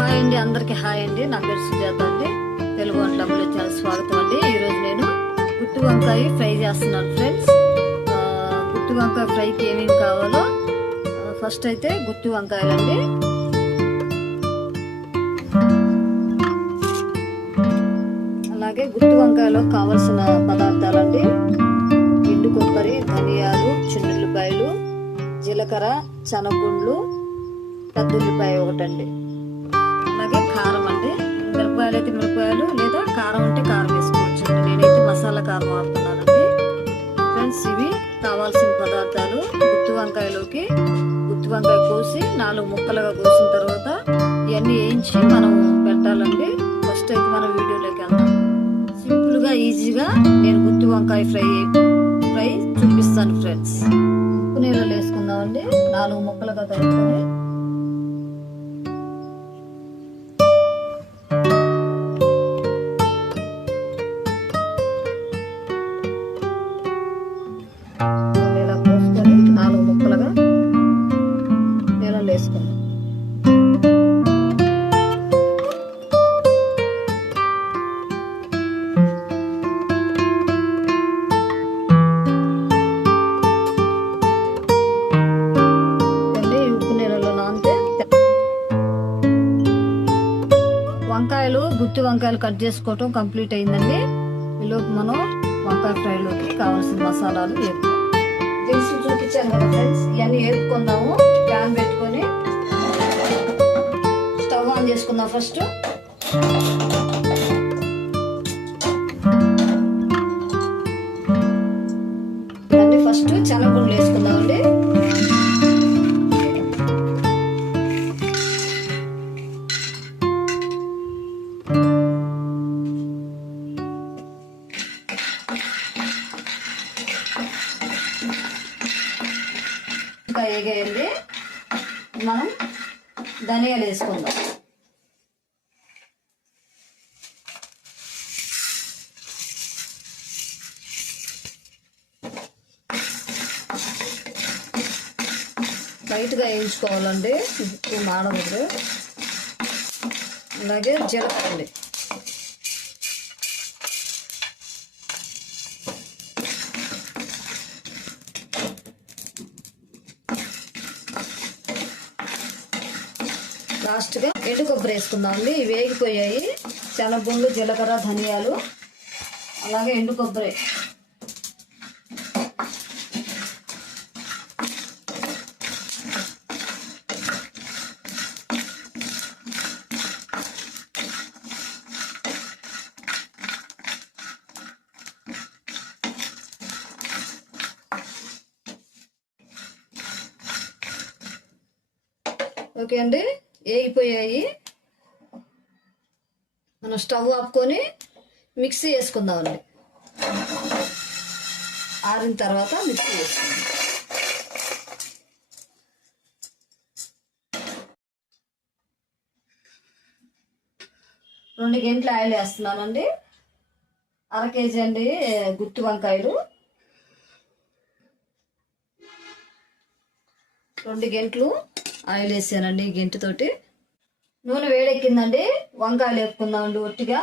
Hi అండి, అందరికీ hi అండి. నా పేరు సుజాత అండి. తెలుగు వంటల ఛానల్ స్వాగతం అండి. ఈరోజు నేను గుత్తి వంకాయ ఫ్రై చేస్తున్నాను ఫ్రెండ్స్. గుత్తి వంకాయ ఫ్రైకి ఏమేమి కావాలో ఫస్ట్ అయితే గుత్తి వంకాయలండి. అలాగే గుత్తి వంకాయలో కావలసిన పదార్థాలండి: ఎండు కొబ్బరి, ధనియాలు, చిన్నుల్లిపాయలు, జీలకర్ర, శనగగుండ్లు, పెద్ద ఉల్లిపాయ ఒకటండి. అలాగే కారం అండి. మిరపకాయలు అయితే మిరపకాయలు, లేదా కారం ఉంటే కారం వేసుకోవచ్చు. నేనైతే మసాలా కారం వాడుతున్నానండి ఫ్రెండ్స్. ఇవి కావాల్సిన పదార్థాలు. గుత్తి వంకాయలోకి గుత్తి వంకాయ కోసి 4 ముక్కలుగా కోసిన తర్వాత ఇవన్నీ వేయించి మనం పెట్టాలండి. ఫస్ట్ అయితే మనం వీడియోలోకి వెళ్దాం. సింపుల్ గా ఈజీగా నేను గుత్తి వంకాయ ఫ్రై చూపిస్తాను ఫ్రెండ్స్. ఉప్పు నీళ్ళలో వేసుకుందామండి. 4 ముక్కలుగా కలుపుకొని ఇలా పోసుకొని 4 ముక్కలుగా నీళ్ళలో వేసుకుందాం. వంకాయలు గుత్తి వంకాయలు కట్ చేసుకోవటం కంప్లీట్ అయిందండి. ఈలోపు మనం వంకాయ ఫ్రైలోకి కావాల్సిన మసాలాలు దినుసులు చూపించాను కదా ఫ్రెండ్స్. ఇవన్నీ వేపుకుందాము. ప్యాన్ పెట్టుకొని స్టవ్ ఆన్ చేసుకుందాం. ఫస్ట్ శనగగుండ్లు వేసుకుందామండి. ఇంకా వేగేయండి. మనం ధనియాలు వేసుకుందాం. లైట్గా వేయించుకోవాలండి, ఎక్కువ మాడకూడదు. అలాగే జీలకర్ర అండి. లాస్ట్గా ఎండు కొబ్బరి వేసుకుందామండి. ఇవి వేగిపోయాయి. శనగగుండ్లు, జీలకర్ర, ధనియాలు, అలాగే ఎండు కొబ్బరి. ఓకే అండి, వేగిపోయాయి. మనం స్టవ్ ఆపుకొని మిక్సీ వేసుకుందామండి. ఆరిన తర్వాత మిక్సీ వేసుకుందాం. రెండు గంటల ఆయిల్ వేస్తున్నానండి. 1/2 కేజీ అండి గుత్తి వంకాయలు. 2 గంటలు ఆయిల్ వేసానండి ఈ గంటతోటి. నూనె వేడెక్కిందండి. వంకాయలు వేపుకుందామండి ఒట్టిగా.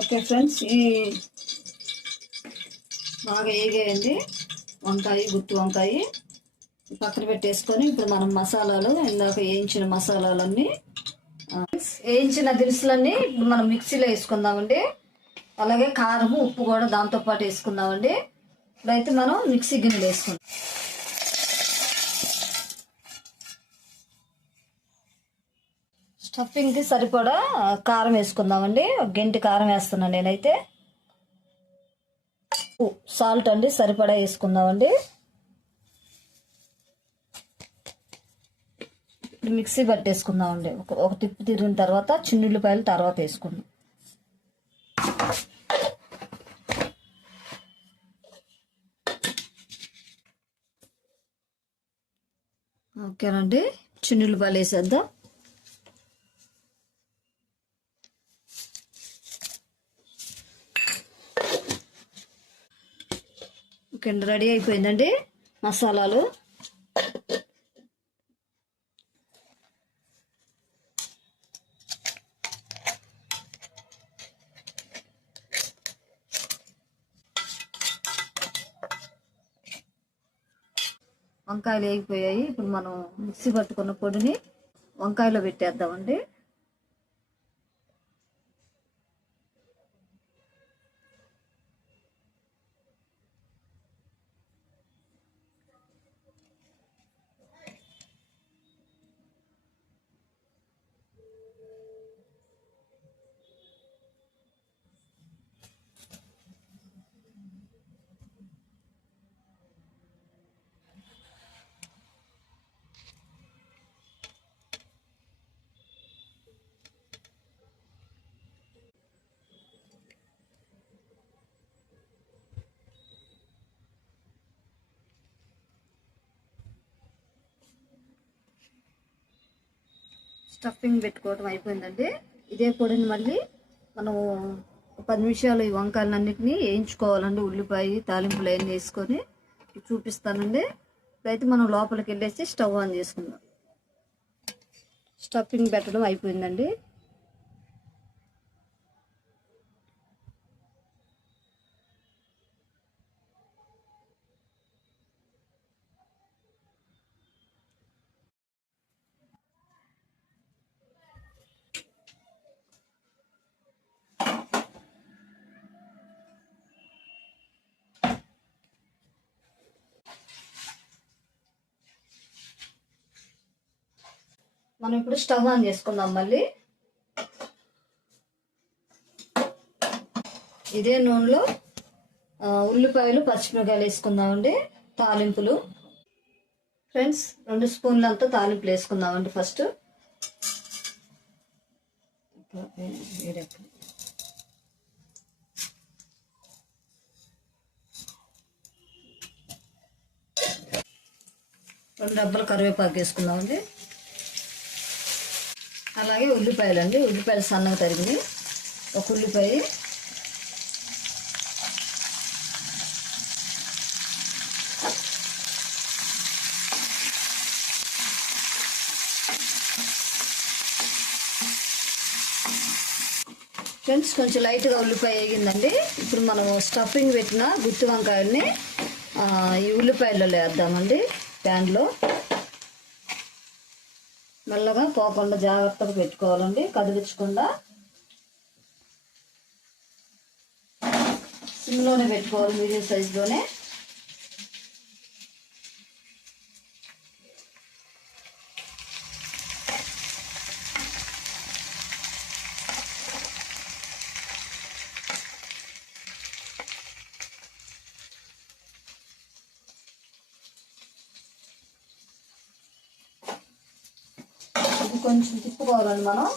ఓకే ఫ్రెండ్స్, ఈ బాగా వేగేయండి వంకాయ, గుత్తి వంకాయ. పక్కన పెట్టేసుకొని ఇప్పుడు మనం మసాలాలు ఇందాక వేయించిన మసాలాలన్నీ వేయించిన దినుసులన్నీ ఇప్పుడు మనం మిక్సీలో వేసుకుందామండి. అలాగే కారము ఉప్పు కూడా దాంతోపాటు వేసుకుందామండి. ఇప్పుడైతే మనం మిక్సీ గిన్నెలు వేసుకుందాం. స్టఫింగ్కి సరిపడా కారం వేసుకుందామండి. ఒక గంటి కారం వేస్తున్నాను నేనైతే. సాల్ట్ అండి సరిపడా వేసుకుందామండి. మిక్సీ పట్టేసుకుందామండి. ఒక తిప్పు తిరిగిన తర్వాత చిన్నుల్లిపాయలు తర్వాత వేసుకుందాం. ఓకేనండి, చిన్నుల్లిపాయలు వేసేద్దాం. ఓకే, రెడీ అయిపోయిందండి మసాలాలు. వంకాయలు వేగిపోయాయి. ఇప్పుడు మనం మిక్సీ పట్టుకున్న పొడిని వంకాయలో పెట్టేద్దామండి. స్టఫింగ్ పెట్టుకోవడం అయిపోయిందండి. ఇదే పొడిని మళ్ళీ మనం 10 నిమిషాలు ఈ వంకాయలన్నింటినీ వేయించుకోవాలండి. ఉల్లిపాయ తాలింపులు అవన్నీ వేసుకొని చూపిస్తానండి. ఇప్పుడైతే మనం లోపలికి వెళ్ళేసి స్టవ్ ఆన్ చేసుకుందాం. స్టఫింగ్ పెట్టడం అయిపోయిందండి. మనం ఇప్పుడు స్టవ్ ఆన్ చేసుకుందాం. మళ్ళీ ఇదే నూనెలో ఉల్లిపాయలు పచ్చిమిరకాయలు వేసుకుందామండి. తాలింపులు ఫ్రెండ్స్ 2 స్పూన్లంతా తాలింపులు వేసుకుందామండి. ఫస్ట్ రెండు డబ్బలు కరివేపాకు వేసుకుందామండి. అలాగే ఉల్లిపాయలు అండి. ఉల్లిపాయలు సన్నగా తరిగి ఒక ఉల్లిపాయ, ఫ్రెండ్స్ కొంచెం లైట్గా ఉల్లిపాయ వేగిందండి. ఇప్పుడు మనం స్టఫింగ్ పెట్టిన గుత్తి వంకాయల్ని ఈ ఉల్లిపాయలలో వేద్దామండి. ప్యాన్లో మెల్లగా పోకుండా జాగ్రత్తగా పెట్టుకోవాలండి, కదిలించకుండా సిమ్లోనే పెట్టుకోవాలి, మీడియం సైజులోనే. ఇది కొంచెం తిప్పుకోవాలండి మనం.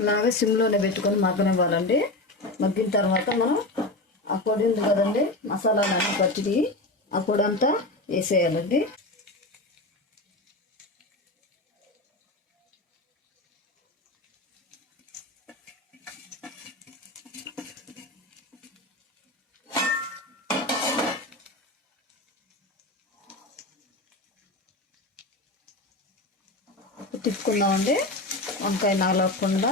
ఇలాగే సిమ్లోనే పెట్టుకొని మగ్గనివ్వాలండి. మగ్గిన తర్వాత మనం ఆ పొడి ఉంది కదండి, మసాలాలన్నీ పట్టిది, ఆ పొడి అంతా వేసేయాలండి. తిప్పుకుందామండి వంకాయ నగలకుండా.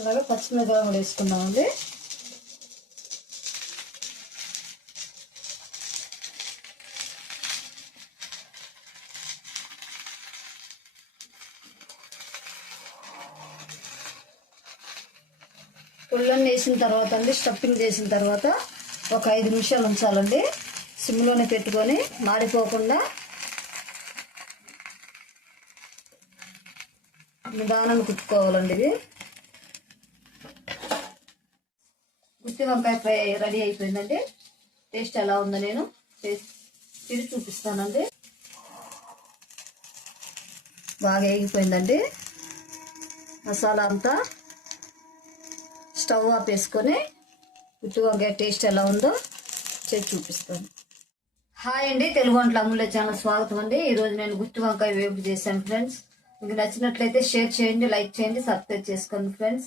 అలాగే పచ్చిమిరపకాయలు కూడా వేసుకుందామండి. పుల్లన్ని వేసిన తర్వాత అండి, స్టఫింగ్ చేసిన తర్వాత ఒక 5 నిమిషాలు ఉంచాలండి. సిమ్లోనే పెట్టుకొని మాడిపోకుండా నిదానంగా కుట్టుకోవాలండి. ఇది గుత్తి వంకాయ ఫ్రై రెడీ అయిపోయిందండి. టేస్ట్ ఎలా ఉందో నేను తిరిగి చూపిస్తానండి. బాగా వేగిపోయిందండి. మసాలా అంతా స్టవ్ ఆఫ్ వేసుకొని గుత్తి వంకాయ టేస్ట్ ఎలా ఉందో చేసి చూపిస్తాను. హాయ్ అండి, తెలుగు వంటల అమూల్య ఛానల్ స్వాగతం అండి. ఈరోజు నేను గుత్తి వంకాయ వేపు చేశాను ఫ్రెండ్స్. మీకు నచ్చినట్లయితే షేర్ చేయండి, లైక్ చేయండి, సబ్స్క్రైబ్ చేసుకోండి ఫ్రెండ్స్.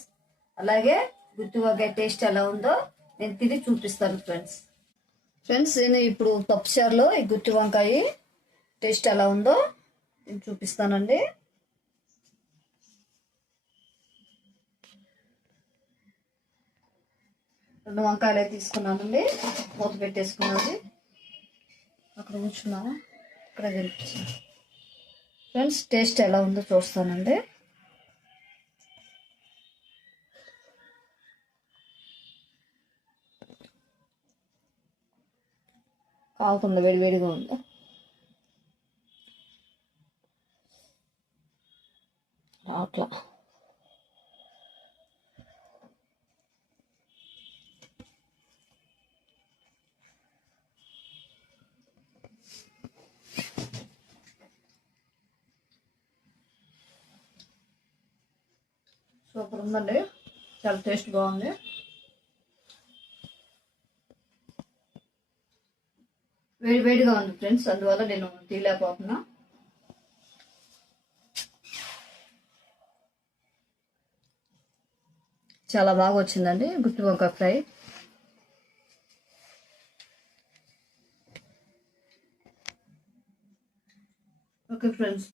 అలాగే గుత్తి వంకాయ టేస్ట్ ఎలా ఉందో నేను తిరిగి చూపిస్తాను ఫ్రెండ్స్. నేను ఇప్పుడు పప్పుచారులో ఈ గుత్తి వంకాయ టేస్ట్ ఎలా ఉందో నేను చూపిస్తానండి. 2 వంకాయలు తీసుకున్నానండి. మూత పెట్టేసుకున్నాను. అక్కడ కూర్చున్నాను, ఇక్కడ కనిపించాను ఫ్రెండ్స్. టేస్ట్ ఎలా ఉందో చూస్తానండి. కాకుండా వేడివేడిగా ఉంది. అట్లా సూపర్ ఉందండి, చాలా టేస్ట్ బాగుంది. వేడివేడిగా ఉంది ఫ్రెండ్స్, అందువల్ల నేను తీయలేకపోతున్నా. చాలా బాగా వచ్చిందండి గుత్తి వంకాయ ఫ్రై. Okay friends.